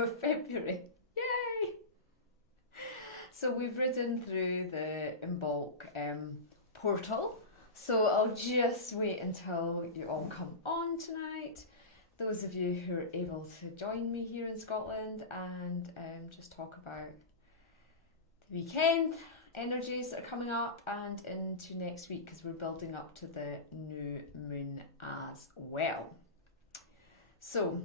of February. Yay! So we've ridden through the Imbolc portal. So I'll just wait until you all come on tonight. Those of you who are able to join me here in Scotland and just talk about the weekend energies that are coming up and into next week, because we're building up to the new moon as well. So,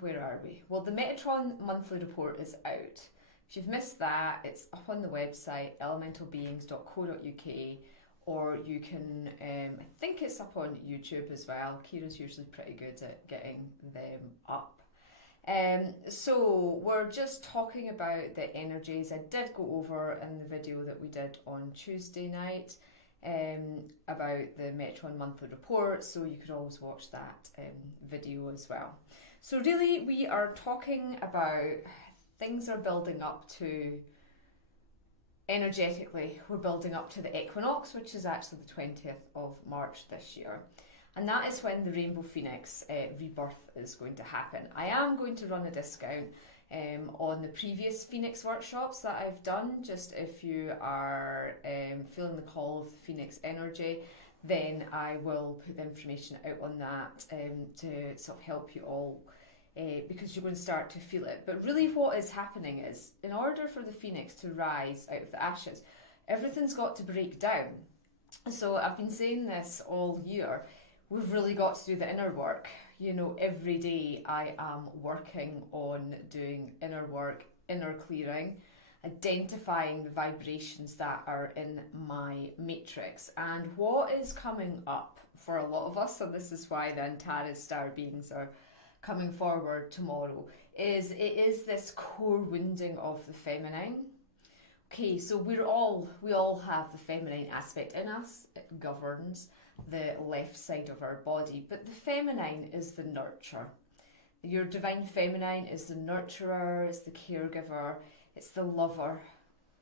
where are we? Well, the Metatron monthly report is out. If you've missed that, it's up on the website elementalbeings.co.uk, or you can, I think it's up on YouTube as well. Kira's usually pretty good at getting them up. So we're just talking about the energies. I did go over in the video that we did on Tuesday night about the Metron monthly report, so you could always watch that video as well. So really we are talking about things are building up to, energetically, we're building up to the equinox, which is actually the 20th of March this year. And that is when the Rainbow Phoenix rebirth is going to happen. I am going to run a discount on the previous Phoenix workshops that I've done. Just if you are feeling the call of the Phoenix energy, then I will put the information out on that to sort of help you all, because you're going to start to feel it. But really what is happening is, in order for the Phoenix to rise out of the ashes, everything's got to break down. So I've been saying this all year. We've really got to do the inner work. You know, every day I am working on doing inner work, inner clearing, identifying the vibrations that are in my matrix. And what is coming up for a lot of us, and this is why the Antares Starbeings are coming forward tomorrow, is it is this core wounding of the feminine. Okay, so we all have the feminine aspect in us. It governs the left side of our body, but the feminine is the nurture. Your divine feminine is the nurturer, it's the caregiver, it's the lover,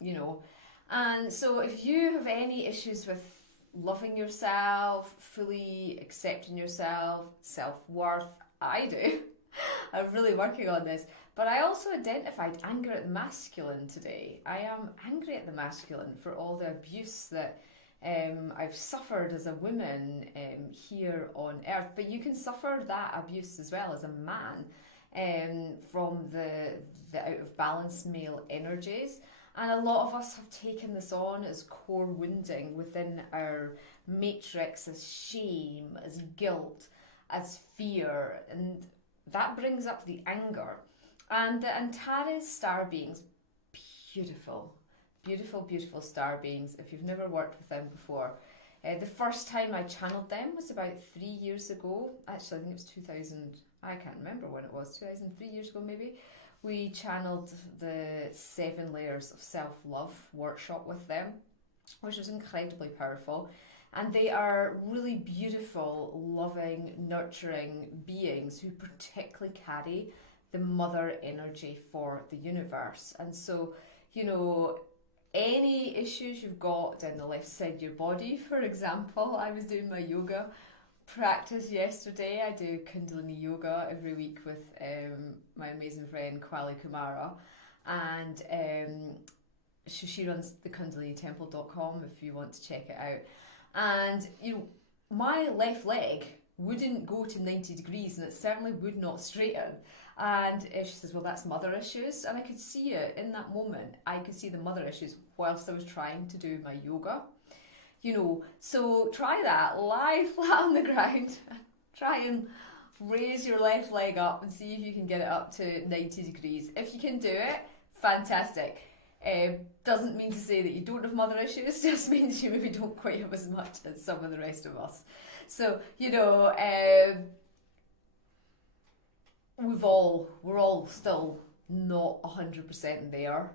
you know. And so if you have any issues with loving yourself, fully accepting yourself, self-worth, I do. I'm really working on this. But I also identified anger at the masculine today. I am angry at the masculine for all the abuse that I've suffered as a woman here on earth. But you can suffer that abuse as well as a man from the out of balance male energies. And a lot of us have taken this on as core wounding within our matrix, as shame, as guilt, as fear, and that brings up the anger. And the Antares Starbeings, beautiful, beautiful, beautiful Starbeings. If you've never worked with them before, the first time I channeled them was about 3 years ago. Actually, I think it was 2000, I can't remember when it was, 2003 years ago maybe. We channeled the 7 layers of self-love workshop with them, which was incredibly powerful. And they are really beautiful, loving, nurturing beings who particularly carry the mother energy for the universe. And so, you know, any issues you've got down the left side of your body, for example, I was doing my yoga practice yesterday. I do Kundalini yoga every week with my amazing friend Kwali Kumara, and she runs the KundaliniTemple.com if you want to check it out. And you know, my left leg wouldn't go to 90 degrees, and it certainly would not straighten. And she says, well, that's mother issues. And I could see it in that moment. I could see the mother issues whilst I was trying to do my yoga. You know, so try that. Lie flat on the ground. Try and raise your left leg up and see if you can get it up to 90 degrees. If you can do it, fantastic. Doesn't mean to say that you don't have mother issues, just means you maybe don't quite have as much as some of the rest of us. So, you know, we're all still not 100% there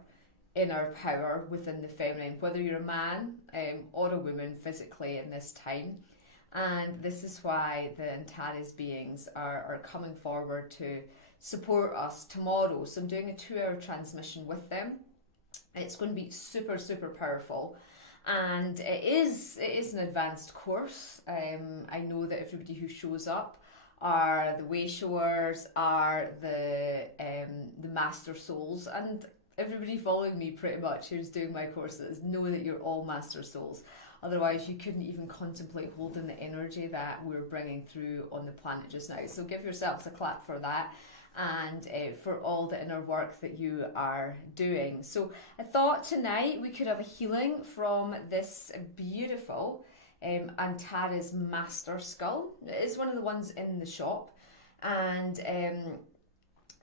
in our power within the feminine, whether you're a man or a woman physically in this time. And this is why the Antares beings are coming forward to support us tomorrow. So I'm doing a 2-hour transmission with them. It's going to be super, super powerful. And it is an advanced course. I know that everybody who shows up are the way showers, are the master souls, and everybody following me pretty much who's doing my courses know that you're all master souls. Otherwise, you couldn't even contemplate holding the energy that we're bringing through on the planet just now. So give yourselves a clap for that, and for all the inner work that you are doing. So I thought tonight we could have a healing from this beautiful Antares Master Skull. It is one of the ones in the shop, and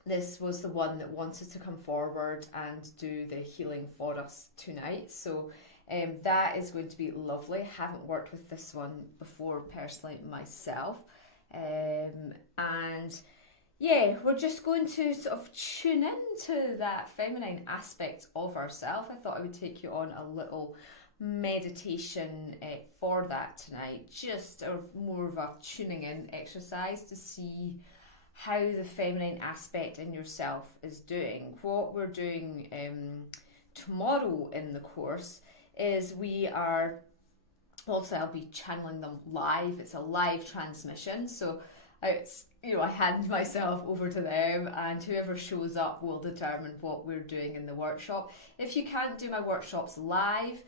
this was the one that wanted to come forward and do the healing for us tonight. So that is going to be lovely. Haven't worked with this one before personally myself, and yeah, we're just going to sort of tune into that feminine aspect of ourselves. I thought I would take you on a little meditation for that tonight, just more of a tuning in exercise to see how the feminine aspect in yourself is doing. What we're doing tomorrow in the course is we are, also I'll be channeling them live. It's a live transmission, so I hand myself over to them, and whoever shows up will determine what we're doing in the workshop. If you can't do my workshops live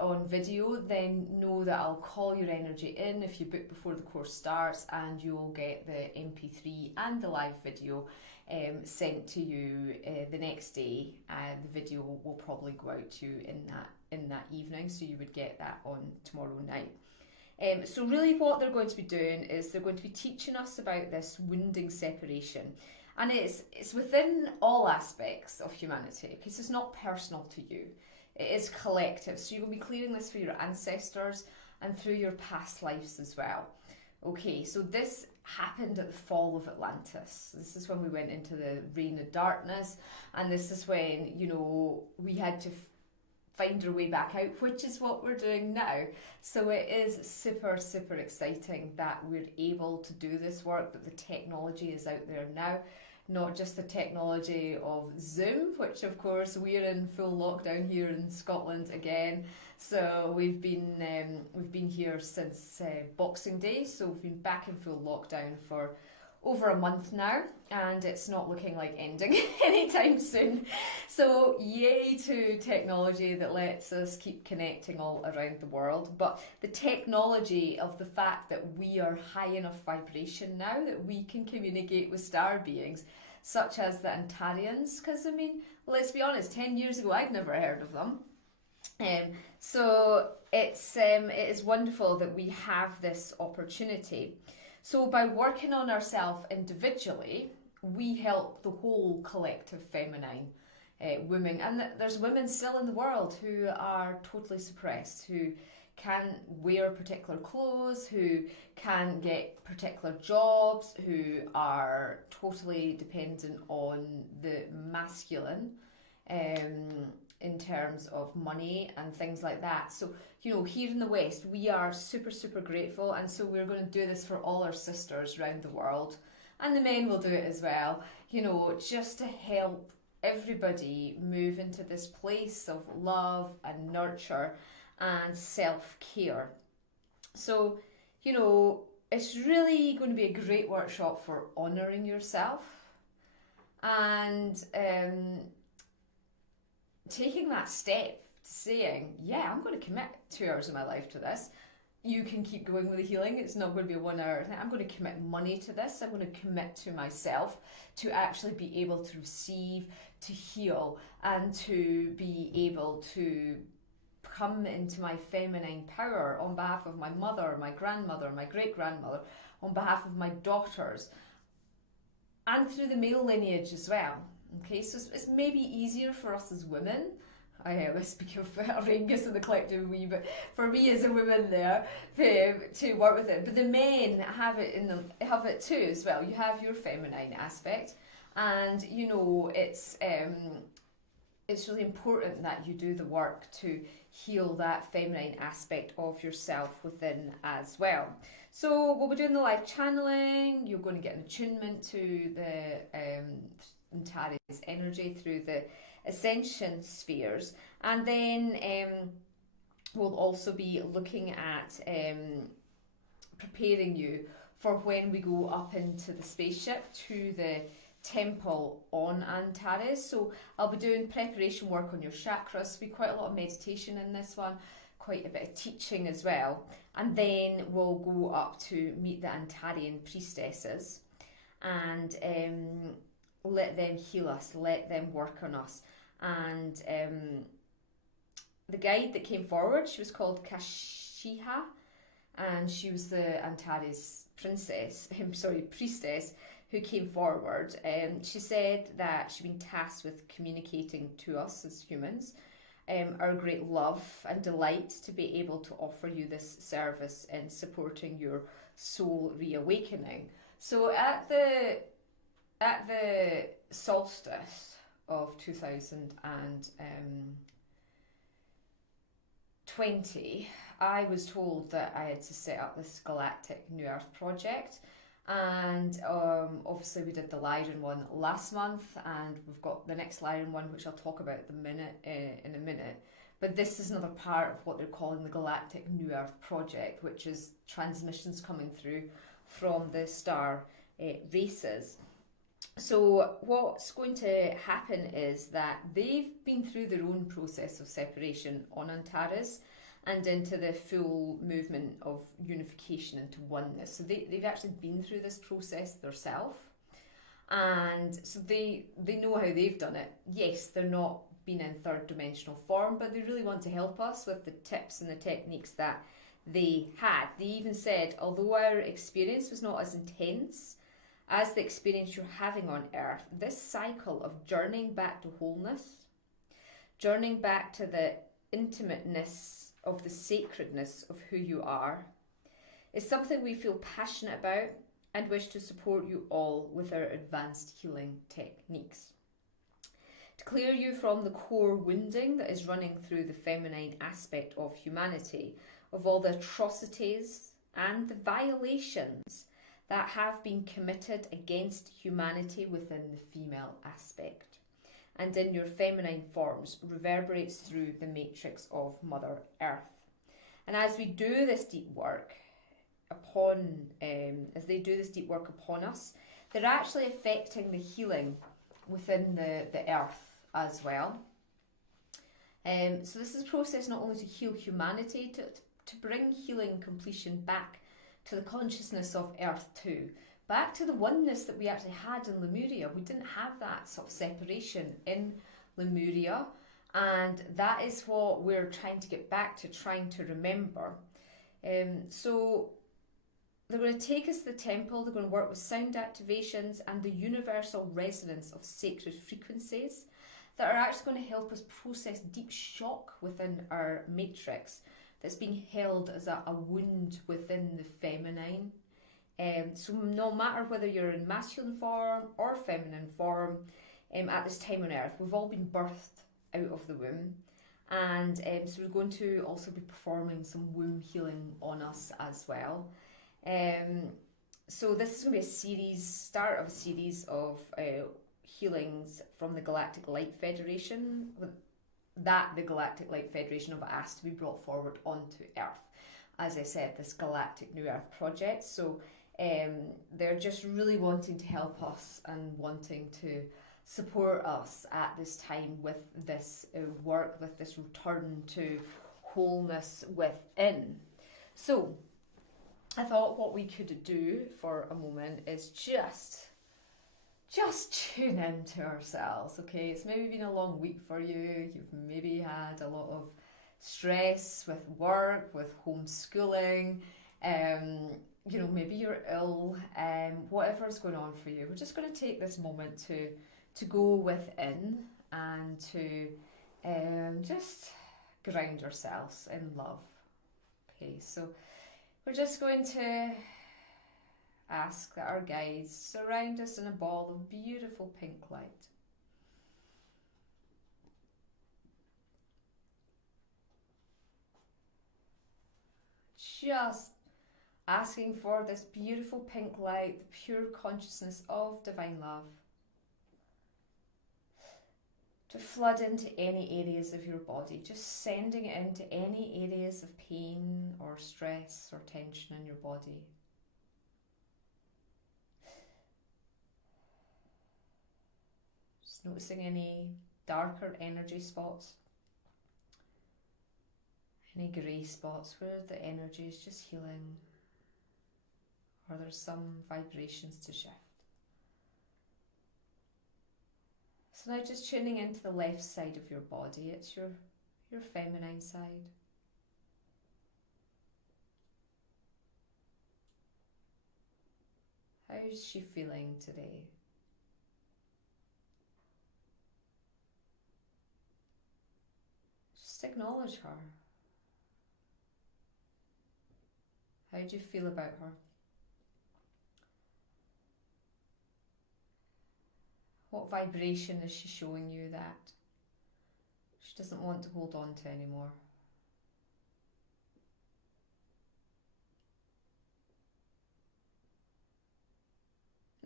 on video, then know that I'll call your energy in if you book before the course starts, and you'll get the MP3 and the live video sent to you the next day. The video will probably go out to you in that evening, so you would get that on tomorrow night. So really what they're going to be doing is they're going to be teaching us about this wounding separation, and it's within all aspects of humanity, because it's not personal to you, it is collective. So you're going to be clearing this for your ancestors and through your past lives as well. Okay, so this happened at the fall of Atlantis. This is when we went into the reign of darkness, and this is when, we had to find our way back out, which is what we're doing now. So it is super, super exciting that we're able to do this work, that the technology is out there now. Not just the technology of Zoom, which of course we're in full lockdown here in Scotland again. So we've been here since Boxing Day, so we've been back in full lockdown for over a month now, and it's not looking like ending anytime soon. So yay to technology that lets us keep connecting all around the world. But the technology of the fact that we are high enough vibration now that we can communicate with star beings such as the Antares, because let's be honest, 10 years ago I'd never heard of them. So it is wonderful that we have this opportunity. So by working on ourselves individually, we help the whole collective feminine women. And there's women still in the world who are totally suppressed, who can't wear particular clothes, who can get particular jobs, who are totally dependent on the masculine in terms of money and things like that. So, here in the West, we are super, super grateful, and so we're going to do this for all our sisters around the world, and the men will do it as well, just to help everybody move into this place of love and nurture and self-care. So, it's really going to be a great workshop for honouring yourself and taking that step to saying, yeah, I'm going to commit 2 hours of my life to this. You can keep going with the healing. It's not going to be a 1 hour thing. I'm going to commit money to this. I'm going to commit to myself to actually be able to receive, to heal, and to be able to come into my feminine power on behalf of my mother, my grandmother, my great-grandmother, on behalf of my daughters, and through the male lineage as well. Okay, so it's maybe easier for us as women. I speak of Auraengus and the collective wee bit. For me as a woman there, to work with it. But the men have it in them, have it too as well. You have your feminine aspect, and it's really important that you do the work to heal that feminine aspect of yourself within as well. So we'll be doing the live channeling. You're going to get an attunement to the Antares energy through the ascension spheres, and then we'll also be looking at preparing you for when we go up into the spaceship to the temple on Antares. So I'll be doing preparation work on your chakras. There'll be quite a lot of meditation in this one, quite a bit of teaching as well. And then we'll go up to meet the Antarian priestesses and let them heal us, let them work on us. And the guide that came forward, she was called Kashiha, and she was the Antares priestess who came forward. She said that she'd been tasked with communicating to us as humans our great love and delight to be able to offer you this service in supporting your soul reawakening. So at the solstice of 2020, I was told that I had to set up this Galactic New Earth project, and obviously we did the Lyran one last month, and we've got the next Lyran one, which I'll talk about in a minute. But this is another part of what they're calling the Galactic New Earth project, which is transmissions coming through from the star races. So what's going to happen is that they've been through their own process of separation on Antares and into the full movement of unification into oneness. So they've actually been through this process themselves, and so they know how they've done it. Yes, they're not been in third dimensional form, but they really want to help us with the tips and the techniques that they had. They even said, although our experience was not as intense as the experience you're having on Earth, this cycle of journeying back to wholeness, journeying back to the intimateness of the sacredness of who you are, is something we feel passionate about and wish to support you all with our advanced healing techniques. To clear you from the core wounding that is running through the feminine aspect of humanity, of all the atrocities and the violations that have been committed against humanity within the female aspect, and in your feminine forms reverberates through the matrix of Mother Earth. And as we do this deep work as they do this deep work upon us, they're actually affecting the healing within the Earth as well. So this is a process not only to heal humanity, to bring healing completion back to the consciousness of Earth too, back to the oneness that we actually had in Lemuria. We didn't have that sort of separation in Lemuria, and that is what we're trying to get back to, trying to remember. So they're going to take us to the temple, they're going to work with sound activations and the universal resonance of sacred frequencies that are actually going to help us process deep shock within our matrix that's being held as a wound within the feminine. So no matter whether you're in masculine form or feminine form, at this time on Earth, we've all been birthed out of the womb, and so we're going to also be performing some womb healing on us as well. So this is going to be start of a series of healings from the Galactic Light Federation, that the Galactic Light Federation have asked to be brought forward onto Earth. As I said, this Galactic New Earth project. So they're just really wanting to help us and wanting to support us at this time with this work, with this return to wholeness within. So I thought what we could do for a moment is just tune into ourselves, okay? It's maybe been a long week for you. You've maybe had a lot of stress with work, with homeschooling, maybe you're ill, whatever's going on for you. We're just going to take this moment to go within and to just ground ourselves in love. Okay, so we're just going to ask that our guides surround us in a ball of beautiful pink light. Just asking for this beautiful pink light, the pure consciousness of divine love, to flood into any areas of your body, just sending it into any areas of pain or stress or tension in your body. noticing any darker energy spots, any grey spots where the energy is just healing, or there's some vibrations to shift. So now just tuning into the left side of your body. It's your feminine side. How's she feeling today? Just acknowledge her. How do you feel about her? What vibration is she showing you that she doesn't want to hold on to anymore?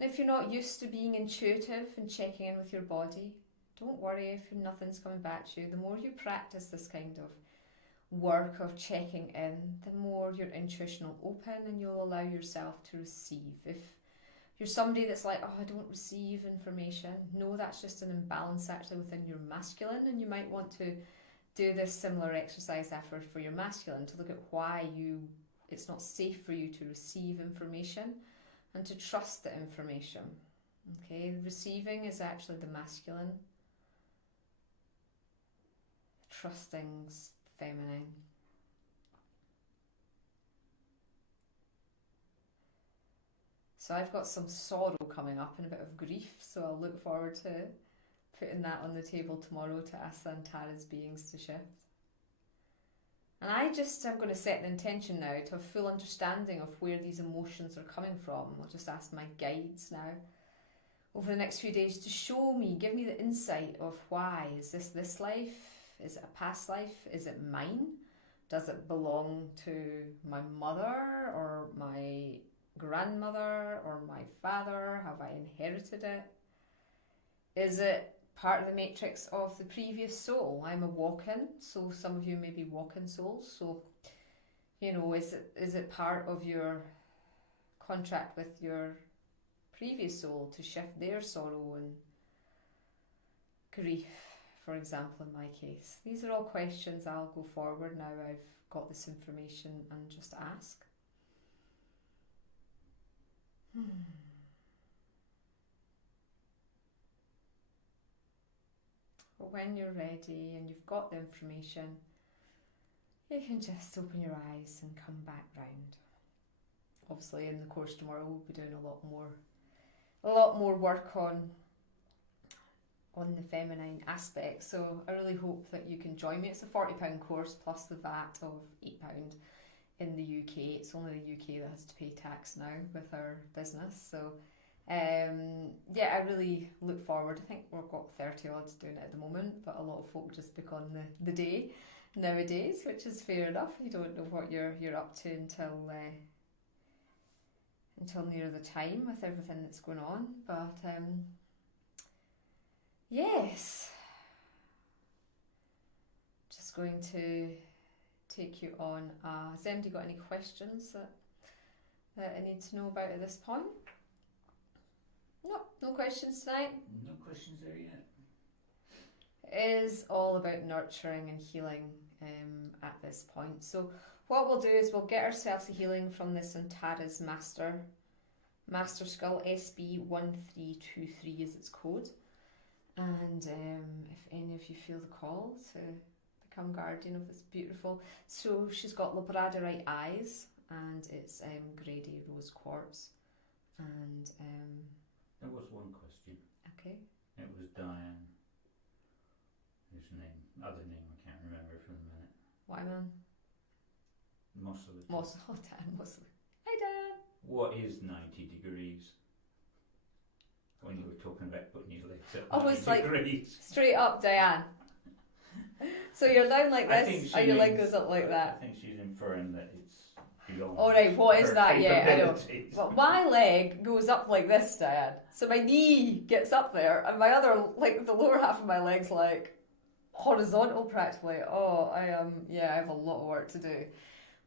And if you're not used to being intuitive and checking in with your body, don't worry if nothing's coming back to you. The more you practice this kind of work of checking in, the more your intuition will open and you'll allow yourself to receive. If you're somebody that's like, oh, I don't receive information, no, that's just an imbalance actually within your masculine, and you might want to do this similar exercise effort for your masculine to look at why it's not safe for you to receive information and to trust the information. Okay, receiving is actually the masculine, trusting's feminine. So I've got some sorrow coming up and a bit of grief, so I'll look forward to putting that on the table tomorrow to ask the Antares beings to shift. And I'm going to set the intention now to have full understanding of where these emotions are coming from. I'll just ask my guides now over the next few days to show me, give me the insight of why. Is this life? Is it a past life? Is it mine? Does it belong to my mother or my grandmother or my father? Have I inherited it? Is it part of the matrix of the previous soul? I'm a walk-in, so some of you may be walk-in souls. So, is it part of your contract with your previous soul to shift their sorrow and grief, for example, in my case? These are all questions I'll go forward now I've got this information and just ask. But when you're ready and you've got the information, you can just open your eyes and come back round. Obviously in the course tomorrow we'll be doing a lot more work on the feminine aspect. So I really hope that you can join me. It's a £40 course plus the VAT of £8 in the UK. It's only the UK that has to pay tax now with our business. So I really look forward. I think we've got 30 odds doing it at the moment, but a lot of folk just book on the day nowadays, which is fair enough. You don't know what you're up to until near the time with everything that's going on. But yes, just going to take you on. Has anybody got any questions that I need to know about at this point? No questions tonight? No questions there yet. It is all about nurturing and healing at this point. So what we'll do is we'll get ourselves a healing from this Antares Master Skull, SB1323 is its code. And if any of you feel the call to become guardian of this beautiful... So she's got labradorite eyes, and it's grady rose quartz. And... there was one question. Okay. It was Diane. Whose other name I can't remember for the minute. Wyman? Mosley. Dan Mosley. Hi Dan! What is 90 degrees? When you were talking about putting your legs up. Oh, it's 90 degrees. Straight up, Diane. So you're down like this, or your leg goes up like that? I think she's inferring that it's beyond. Alright, what is that? Yeah, I know. capabilities. Well, my leg goes up like this, Diane. So my knee gets up there, and my other, like the lower half of my leg's like horizontal practically. Oh, I have a lot of work to do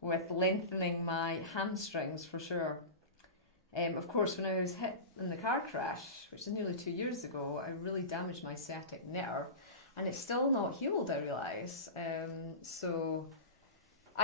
with lengthening my hamstrings for sure. Of course, when I was hit in the car crash, which is nearly 2 years ago, I really damaged my sciatic nerve, and it's still not healed, I realise. And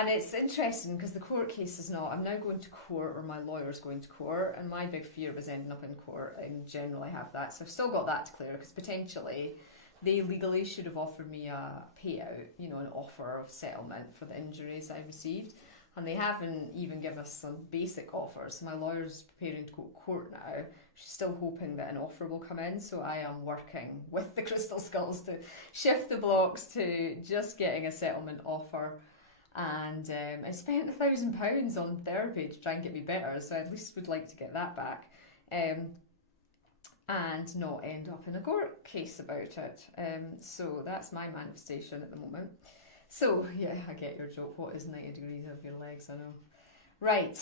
it's interesting because the court case is not. I'm now going to court, or my lawyer's going to court, and my big fear was ending up in court, and generally have that. So I've still got that to clear, because potentially they legally should have offered me a payout, you know, an offer of settlement for the injuries I received. And they haven't even given us some basic offers. So my lawyer's preparing to go to court now. She's still hoping that an offer will come in. So I am working with the Crystal Skulls to shift the blocks to just getting a settlement offer. And I spent £1,000 on therapy to try and get me better. So I at least would like to get that back. And not end up in a court case about it. So that's my manifestation at the moment. So, yeah, I get your joke. What is 90 degrees of your legs? I know. Right.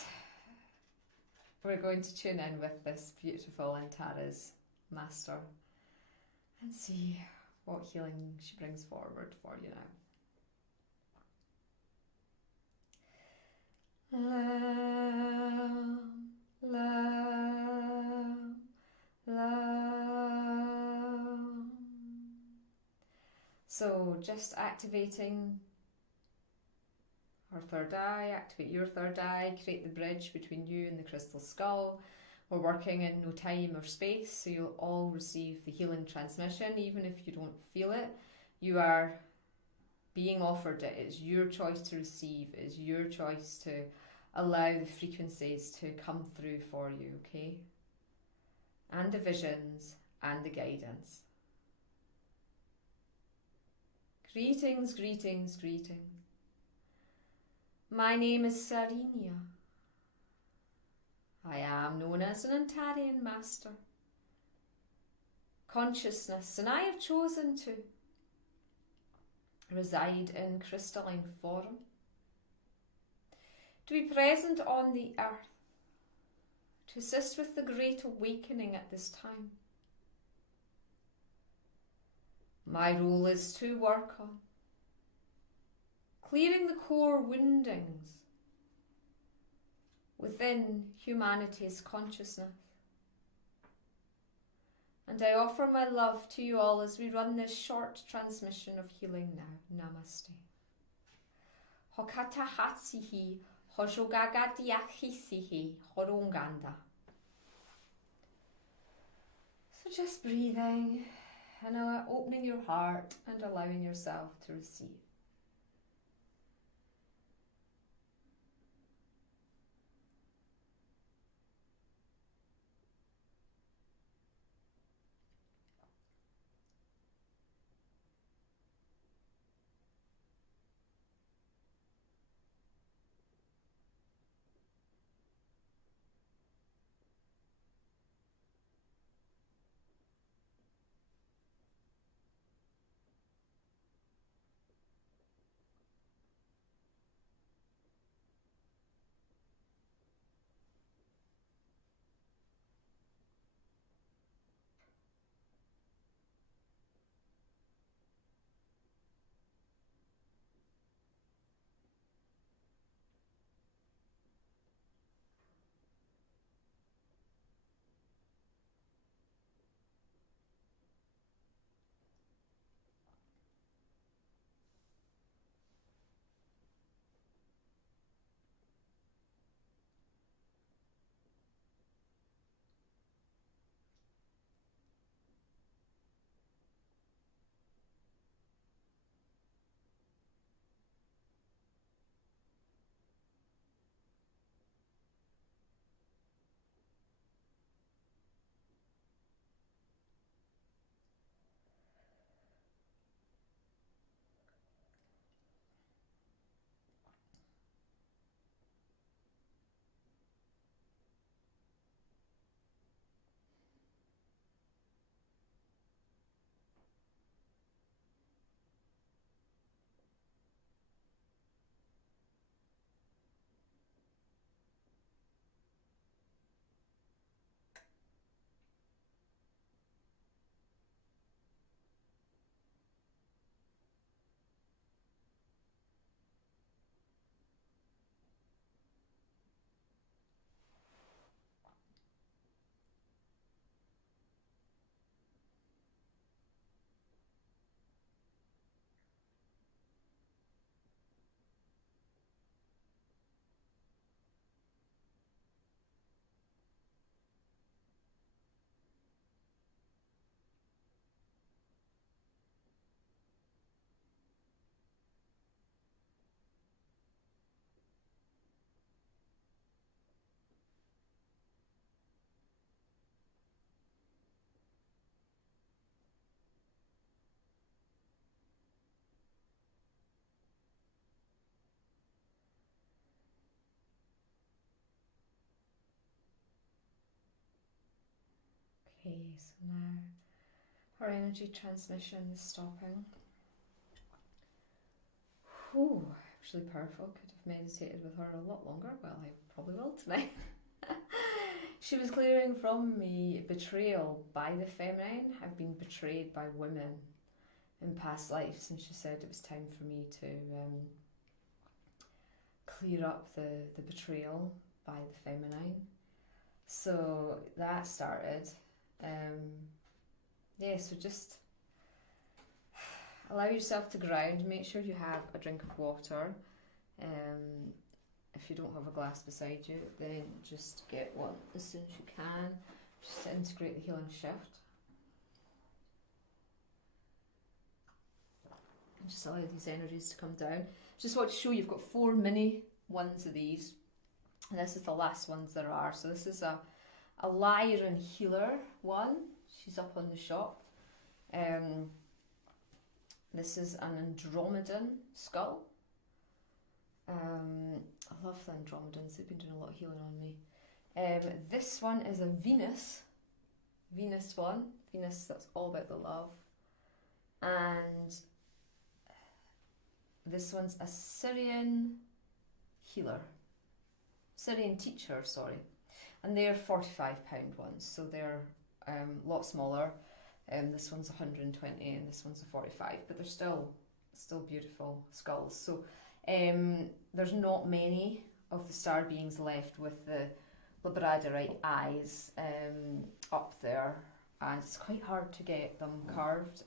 We're going to tune in with this beautiful Antares master and see what healing she brings forward for you now. Lam, lam, lam. So just activating our third eye, activate your third eye, create the bridge between you and the crystal skull. We're working in no time or space, so you'll all receive the healing transmission, even if you don't feel it. You are being offered it. It's your choice to receive. It's your choice to allow the frequencies to come through for you, okay? And the visions and the guidance. Greetings, greetings, greetings. My name is Sarinia. I am known as an Antarian master. Consciousness, and I have chosen to reside in crystalline form, to be present on the earth, to assist with the great awakening at this time. My role is to work on clearing the core woundings within humanity's consciousness. And I offer my love to you all as we run this short transmission of healing now. Namaste. Hokata hatsihi, hojogagati achisihi, horonganda. So just breathing and opening your heart and allowing yourself to receive. so now her energy transmission is stopping. Whew, actually powerful. Could have meditated with her a lot longer. Well, I probably will tonight. She was clearing from me betrayal by the feminine. I've been betrayed by women in past lives, and she said it was time for me to clear up the betrayal by the feminine. So that started. So just allow yourself to ground. Make sure you have a drink of water. If you don't have a glass beside you, then just get one as soon as you can, just to integrate the healing shift. And just allow these energies to come down. Just want to show you've got 4 mini ones of these, and this is the last ones there are. So this is a Lyran Healer one. She's up on the shop. This is an Andromedan skull. I love the Andromedans, they've been doing a lot of healing on me. This one is a Venus one. Venus, that's all about the love. And this one's a Syrian teacher, sorry. And they're £45 ones, so they're a lot smaller. This one's 120 and this one's a 45, but they're still beautiful skulls. So there's not many of the Starbeings left with the labradorite eyes up there, and it's quite hard to get them carved.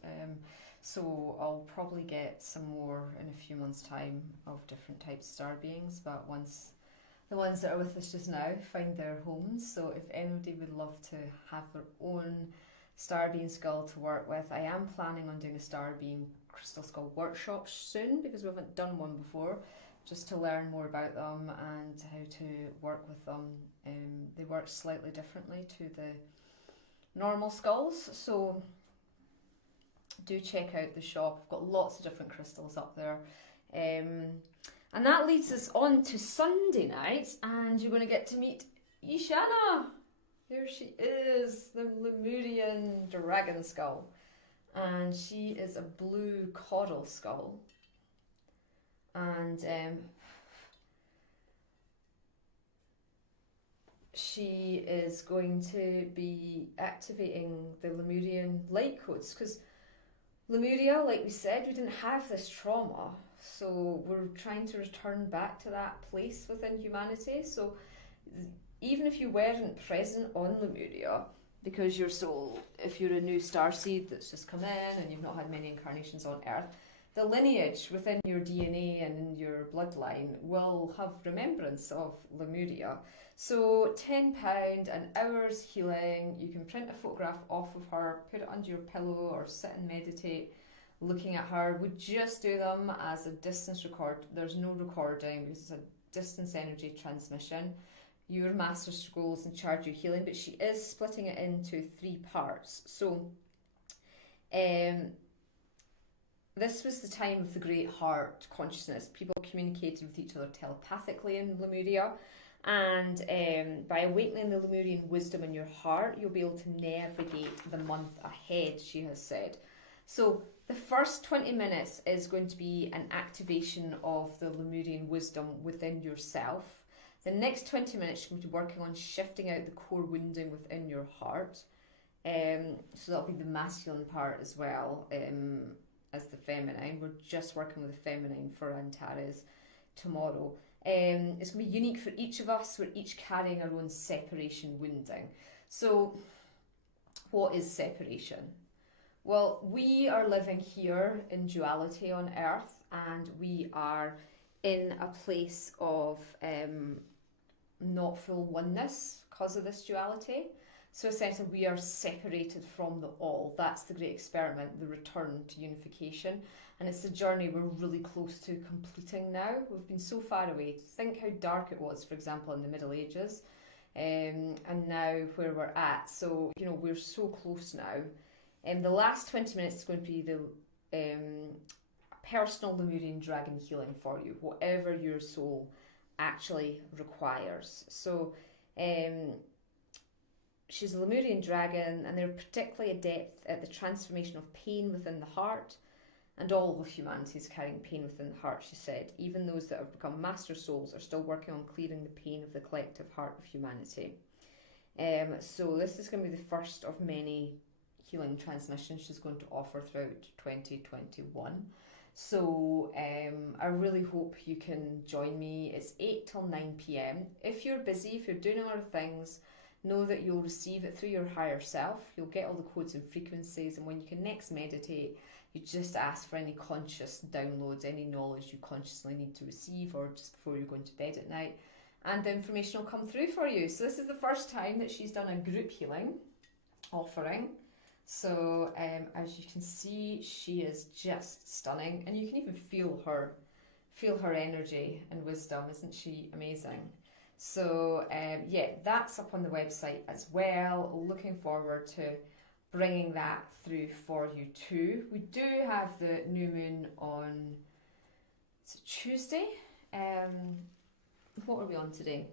So I'll probably get some more in a few months' time of different types of Starbeings, but once the ones that are with us just now find their homes. So if anybody would love to have their own Starbeing skull to work with, I am planning on doing a Starbeing crystal skull workshop soon, because we haven't done one before, just to learn more about them and how to work with them. They work slightly differently to the normal skulls, so do check out the shop. I've got lots of different crystals up there. And that leads us on to Sunday night, and you're going to get to meet Ishana. Here she is, the Lemurian dragon skull. And she is a blue coral skull. And she is going to be activating the Lemurian light codes, because Lemuria, like we said, we didn't have this trauma, so we're trying to return back to that place within humanity. So even if you weren't present on Lemuria, because your soul, if you're a new starseed that's just come in and you've not had many incarnations on Earth, the lineage within your DNA and in your bloodline will have remembrance of Lemuria. So £10 an hour's healing. You can print a photograph off of her, put it under your pillow, or sit and meditate looking at her. We just do them as a distance record. There's no recording because it's a distance energy transmission. Your master scrolls in charge of healing, but she is splitting it into 3 parts. So this was the time of the great heart consciousness. People communicated with each other telepathically in Lemuria. And by awakening the Lemurian wisdom in your heart, you'll be able to navigate the month ahead, she has said. So the first 20 minutes is going to be an activation of the Lemurian wisdom within yourself. The next 20 minutes you're going to be working on shifting out the core wounding within your heart. So that'll be the masculine part as well as the feminine. We're just working with the feminine for Antares tomorrow. It's going to be unique for each of us. We're each carrying our own separation wounding. So what is separation? Well, we are living here in duality on Earth, and we are in a place of not full oneness because of this duality. So essentially we are separated from the all. That's the great experiment, the return to unification. And it's a journey we're really close to completing now. We've been so far away. Think how dark it was, for example, in the Middle Ages, and now where we're at. So, you know, we're so close now. The last 20 minutes is going to be the personal Lemurian dragon healing for you, whatever your soul actually requires. So she's a Lemurian dragon, and they're particularly adept at the transformation of pain within the heart. And all of humanity is carrying pain within the heart, she said. Even those that have become master souls are still working on clearing the pain of the collective heart of humanity. So this is going to be the first of many healing transmissions she's going to offer throughout 2021. So I really hope you can join me. It's 8 till 9 p.m. If you're busy, if you're doing other things, know that you'll receive it through your higher self. You'll get all the codes and frequencies, and when you can next meditate, you just ask for any conscious downloads, any knowledge you consciously need to receive, or just before you're going to bed at night, and the information will come through for you. So this is the first time that she's done a group healing offering. So as you can see, she is just stunning, and you can even feel her energy and wisdom. Isn't she amazing? So yeah, that's up on the website as well. Looking forward to bringing that through for you too. We do have the new moon on, it's a Tuesday. What are we on today?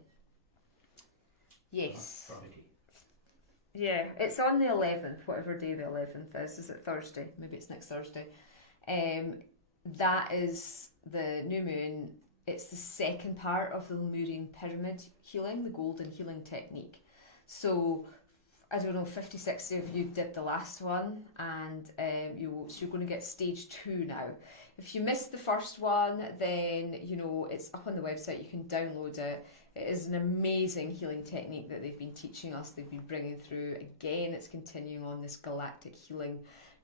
Yes. Friday. Yeah, it's on the 11th, whatever day the 11th is. Is it Thursday? Maybe it's next Thursday. That is the new moon. It's the second part of the Lemurian pyramid healing, the golden healing technique. So, I don't know, 50, 60 of you did the last one, and so you're going to get stage 2 now. If you missed the first one, then, you know, it's up on the website, you can download it. It is an amazing healing technique that they've been teaching us, they've been bringing through. Again, it's continuing on this galactic healing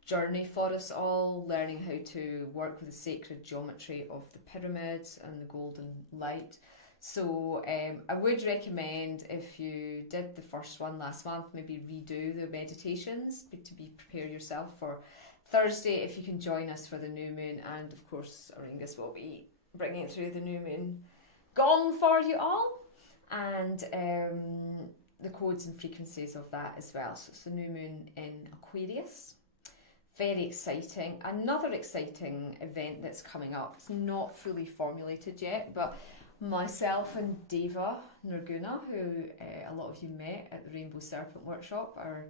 journey for us all, learning how to work with the sacred geometry of the pyramids and the golden light. So I would recommend, if you did the first one last month, maybe redo the meditations to prepare yourself for Thursday, if you can join us for the new moon. And of course, Auraengus will be bringing through the new moon gong for you all, and the codes and frequencies of that as well. So it's the new moon in Aquarius. Very exciting. Another exciting event that's coming up. It's not fully formulated yet, but myself and Deva Nurguna, who a lot of you met at the Rainbow Serpent Workshop, our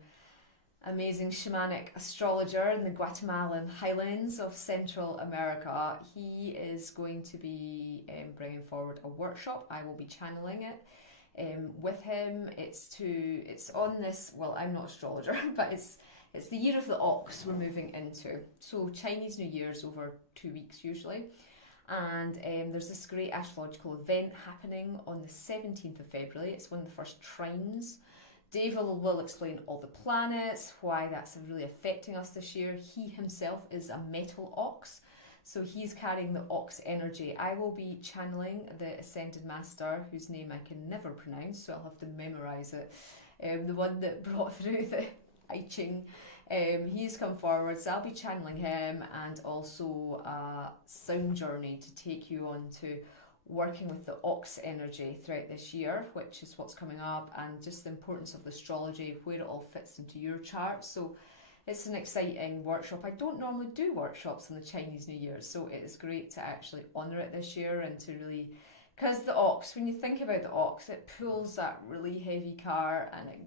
amazing shamanic astrologer in the Guatemalan highlands of Central America, he is going to be bringing forward a workshop. I will be channeling it with him. It's on this, well, I'm not astrologer, but it's the year of the ox we're moving into. So Chinese New Year's over 2 weeks usually. And there's this great astrological event happening on the 17th of February. It's one of the first trines. Deva will explain all the planets, why that's really affecting us this year. He himself is a metal ox, so he's carrying the ox energy. I will be channeling the Ascended Master, whose name I can never pronounce, so I'll have to memorise it. The one that brought through the I Ching. He's come forward, so I'll be channeling him, and also a sound journey to take you on to working with the ox energy throughout this year, which is what's coming up, and just the importance of the astrology, where it all fits into your chart. So it's an exciting workshop. I don't normally do workshops on the Chinese New Year, so it is great to actually honour it this year, and to really, because the ox, when you think about the ox, it pulls that really heavy car and it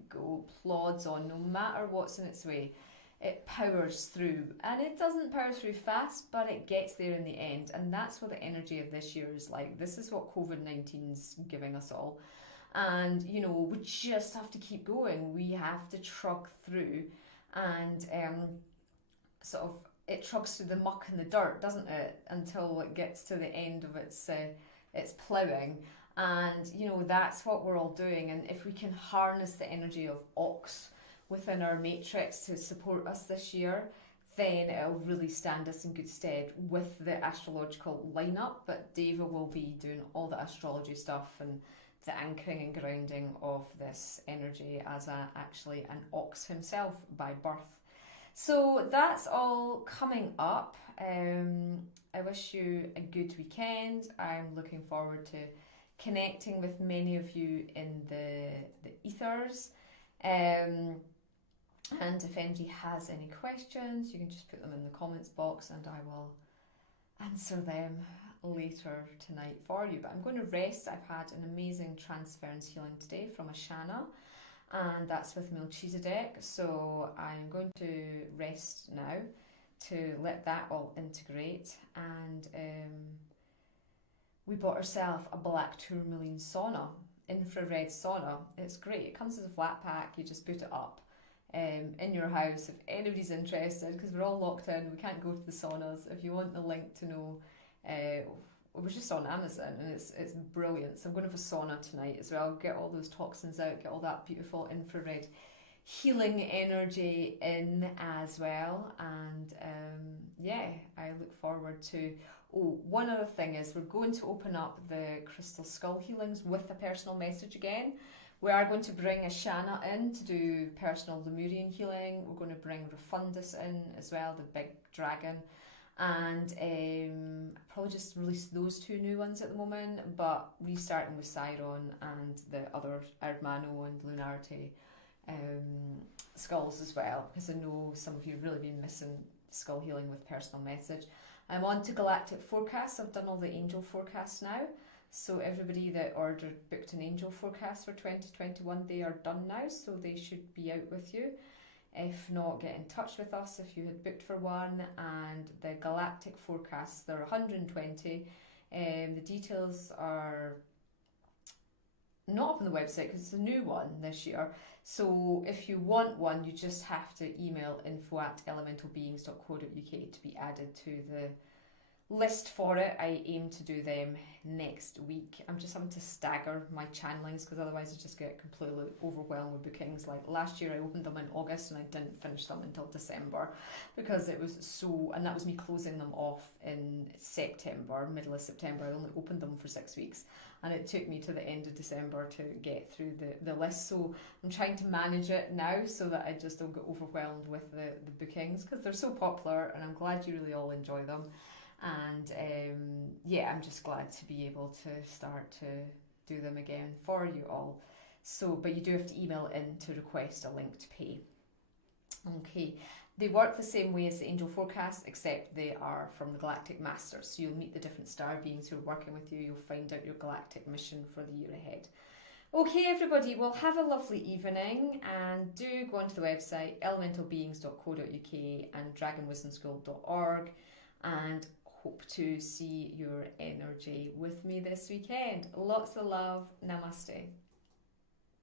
plods on no matter what's in its way. It powers through, and it doesn't power through fast, but it gets there in the end. And that's what the energy of this year is like. This is what COVID-19's giving us all. And, you know, we just have to keep going. We have to trug through, and sort of it trugs through the muck and the dirt, doesn't it, until it gets to the end of its ploughing. And, you know, that's what we're all doing. And if we can harness the energy of ox within our matrix to support us this year, then it'll really stand us in good stead with the astrological lineup. But Deva will be doing all the astrology stuff and the anchoring and grounding of this energy as actually an ox himself by birth. So that's all coming up. I wish you a good weekend. I'm looking forward to connecting with many of you in the ethers. And if anybody has any questions, you can just put them in the comments box, and I will answer them later tonight for you. But I'm going to rest. I've had an amazing transference healing today from Ashana, and that's with Melchizedek. So I'm going to rest now to let that all integrate. And we bought ourselves a black tourmaline sauna, infrared sauna. It's great. It comes as a flat pack. You just put it up in your house if anybody's interested, because we're all locked in. We can't go to the saunas. If you want the link to know, it was just on Amazon, and it's brilliant. So I'm going to have a sauna tonight as well. Get all those toxins out. Get all that beautiful infrared healing energy in as well. And yeah, I look forward to. Oh, one other thing is we're going to open up the crystal skull healings with a personal message again. We are going to bring Ashana in to do personal Lemurian healing. We're going to bring Refundus in as well, the big dragon. And probably just release those two new ones at the moment, but restarting with Siron and the other Erdmano and Lunarity skulls as well, because I know some of you have really been missing skull healing with personal message. I'm on to galactic forecasts. I've done all the angel forecasts now. So everybody that booked an angel forecast for 2021, they are done now. So they should be out with you. If not, get in touch with us if you had booked for one. And the galactic forecasts, there are 120. The details are not up on the website because it's a new one this year. So if you want one, you just have to email info@elementalbeings.co.uk to be added to the list for it. I aim to do them next week. I'm just having to stagger my channelings because otherwise I just get completely overwhelmed with bookings. Like last year I opened them in August and I didn't finish them until December because it was so, and that was me closing them off in September, middle of September. I only opened them for 6 weeks and it took me to the end of December to get through the list. So I'm trying to manage it now so that I just don't get overwhelmed with the bookings because they're so popular, and I'm glad you really all enjoy them. And yeah, I'm just glad to be able to start to do them again for you all. So, but you do have to email in to request a link to pay. Okay, they work the same way as the angel forecast, except they are from the Galactic Masters. So you'll meet the different star beings who are working with you. You'll find out your galactic mission for the year ahead. Okay, everybody, well, have a lovely evening, and do go onto the website elementalbeings.co.uk and dragonwisdomschool.org, and hope to see your energy with me this weekend. Lots of love. Namaste.